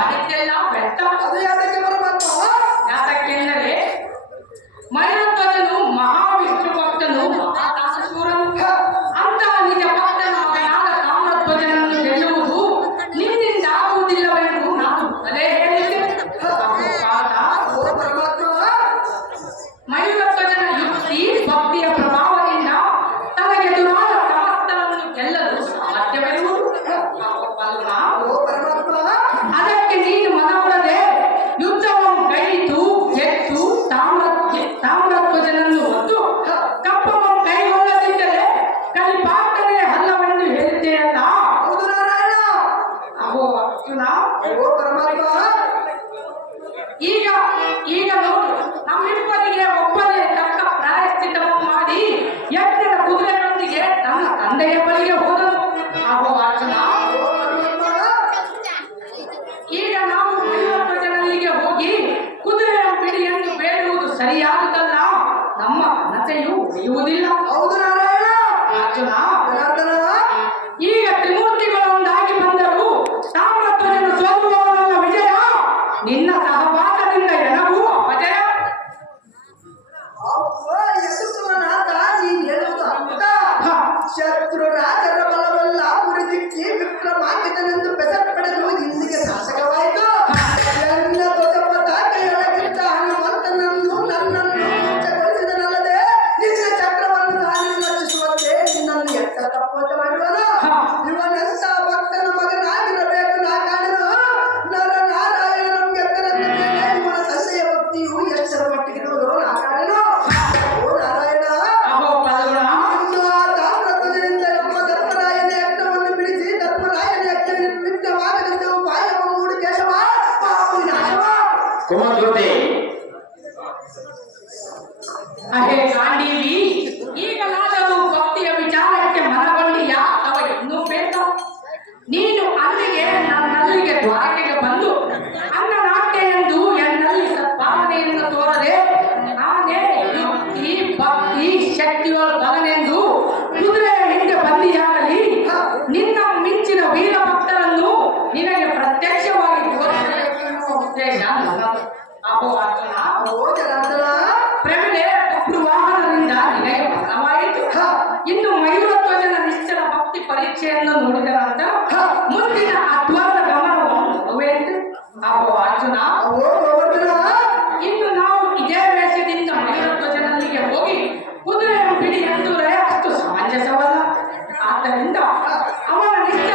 அதுக்கெல்லாம் வெட்டம் अर्जुन परमात्मा ಕೆಲಸವಲ್ಲ ಆದ್ದರಿಂದ ಅವನ ನಿಷ್ಠೆ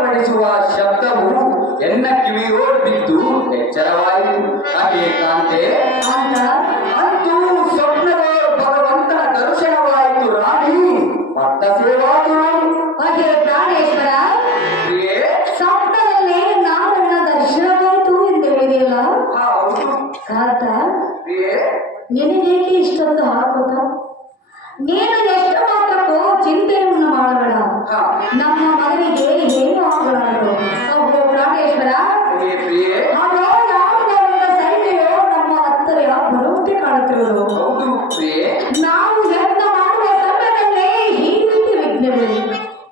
ಸಿದ್ಧಪಡಿಸುವ ಶಬ್ದವು ಎನ್ನ ಕಿವಿಯೋ ಬಿದ್ದು ಎಚ್ಚರವಾಯಿತು ಹಾಗೆ ಕಾಂತೆ ಅಂತ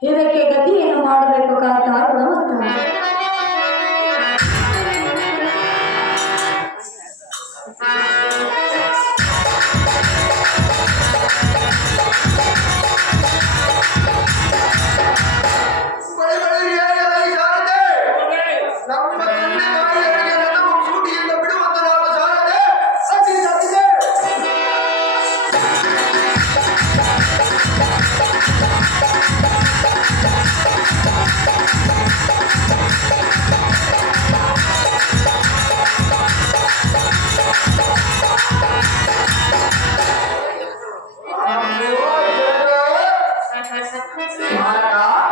ಇದಕ್ಕೆ ಗತಿಯನ್ನು ಮಾಡಬೇಕು ಕಾರಣ ನಮಸ್ಕಾರ. Deus.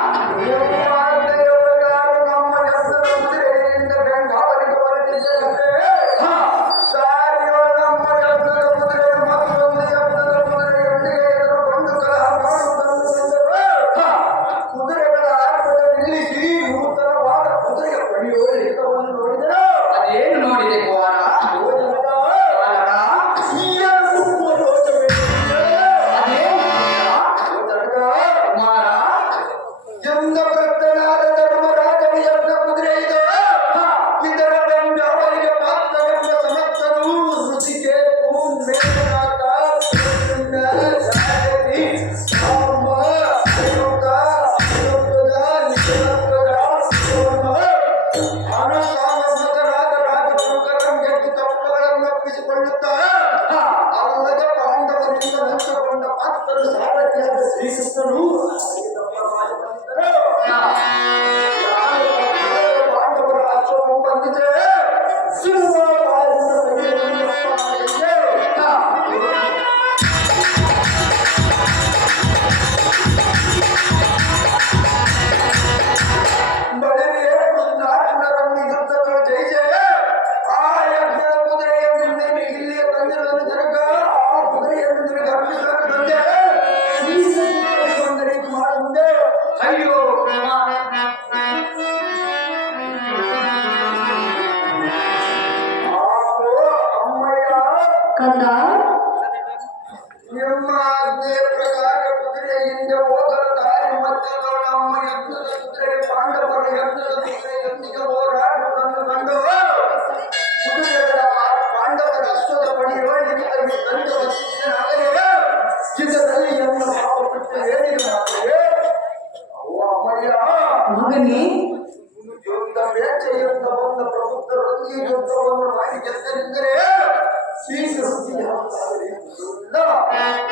Amen.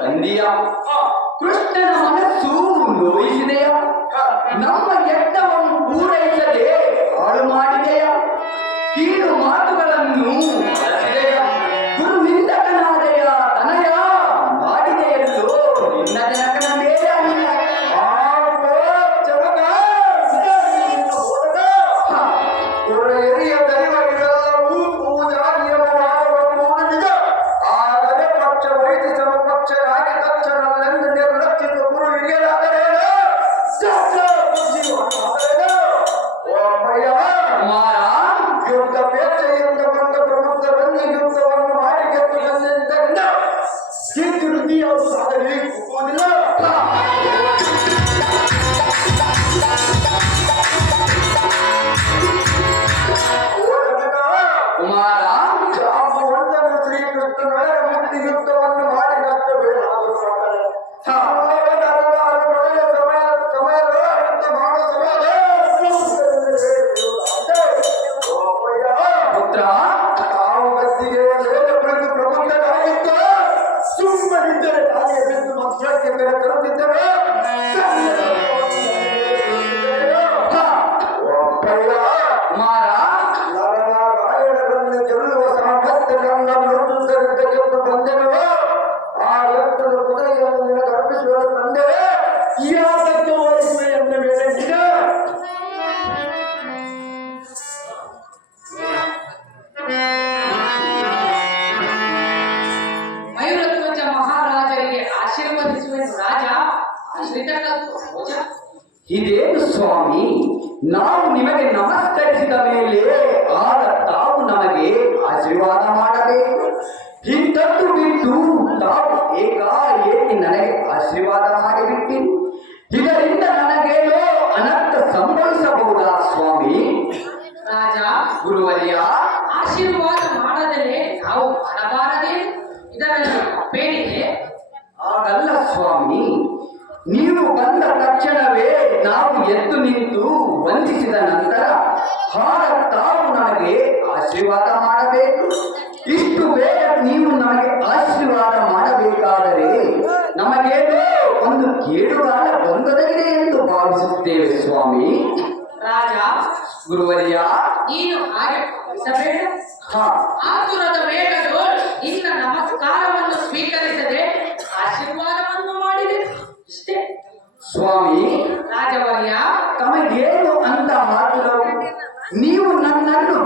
ತಂದೆಯ ಕೃಷ್ಣನ ಮನಸ್ಸು ನೋಯಿಸಿದೆಯ? ನಮ್ಮ ಯತ್ನವನ್ನು ಪೂರೈಸದೆ ಹಾಳು ಮಾಡಿದೆಯ ಕೀಳು ಮಾತುಗಳನ್ನು ಸಿದ್ಧರನ್ನು ಆಗಲ್ಲ ಸ್ವಾಮಿ. ನೀವು ಬಂದ ತಕ್ಷಣವೇ ನಾವು ಎದ್ದು ನಿಂತು ವಂದಿಸಿದ ನಂತರ ಹಾರ ತಾವು ನನಗೆ ಆಶೀರ್ವಾದ ಮಾಡಬೇಕು. ಇಷ್ಟು ಬೇಗ ನೀವು ನಮಗೆ ಆಶೀರ್ವಾದ ಮಾಡಬೇಕಾದರೆ ನಮಗೇನು ಒಂದು ಕೇಳುವಾಗ ಬಂಧದಲ್ಲಿದೆ ಎಂದು ಭಾವಿಸುತ್ತೇವೆ ಸ್ವಾಮಿ. ರಾಜ ಗುರುವರಿಯ ನೀನು ಹಾಗೆ ಆತುರದ ಮೇಘಗಳು ನಿನ್ನ ನಮಸ್ಕಾರವನ್ನು ಸ್ವೀಕರಿಸದೆ ಆಶೀರ್ವಾದವನ್ನು ಮಾಡಿದೆ. ಇಷ್ಟೇ. ಸ್ವಾಮಿ ರಾಜವರ್ಯ ತಮಗೇನು ಅಂತ ಮಾತು ನೀವು ನನ್ನನ್ನು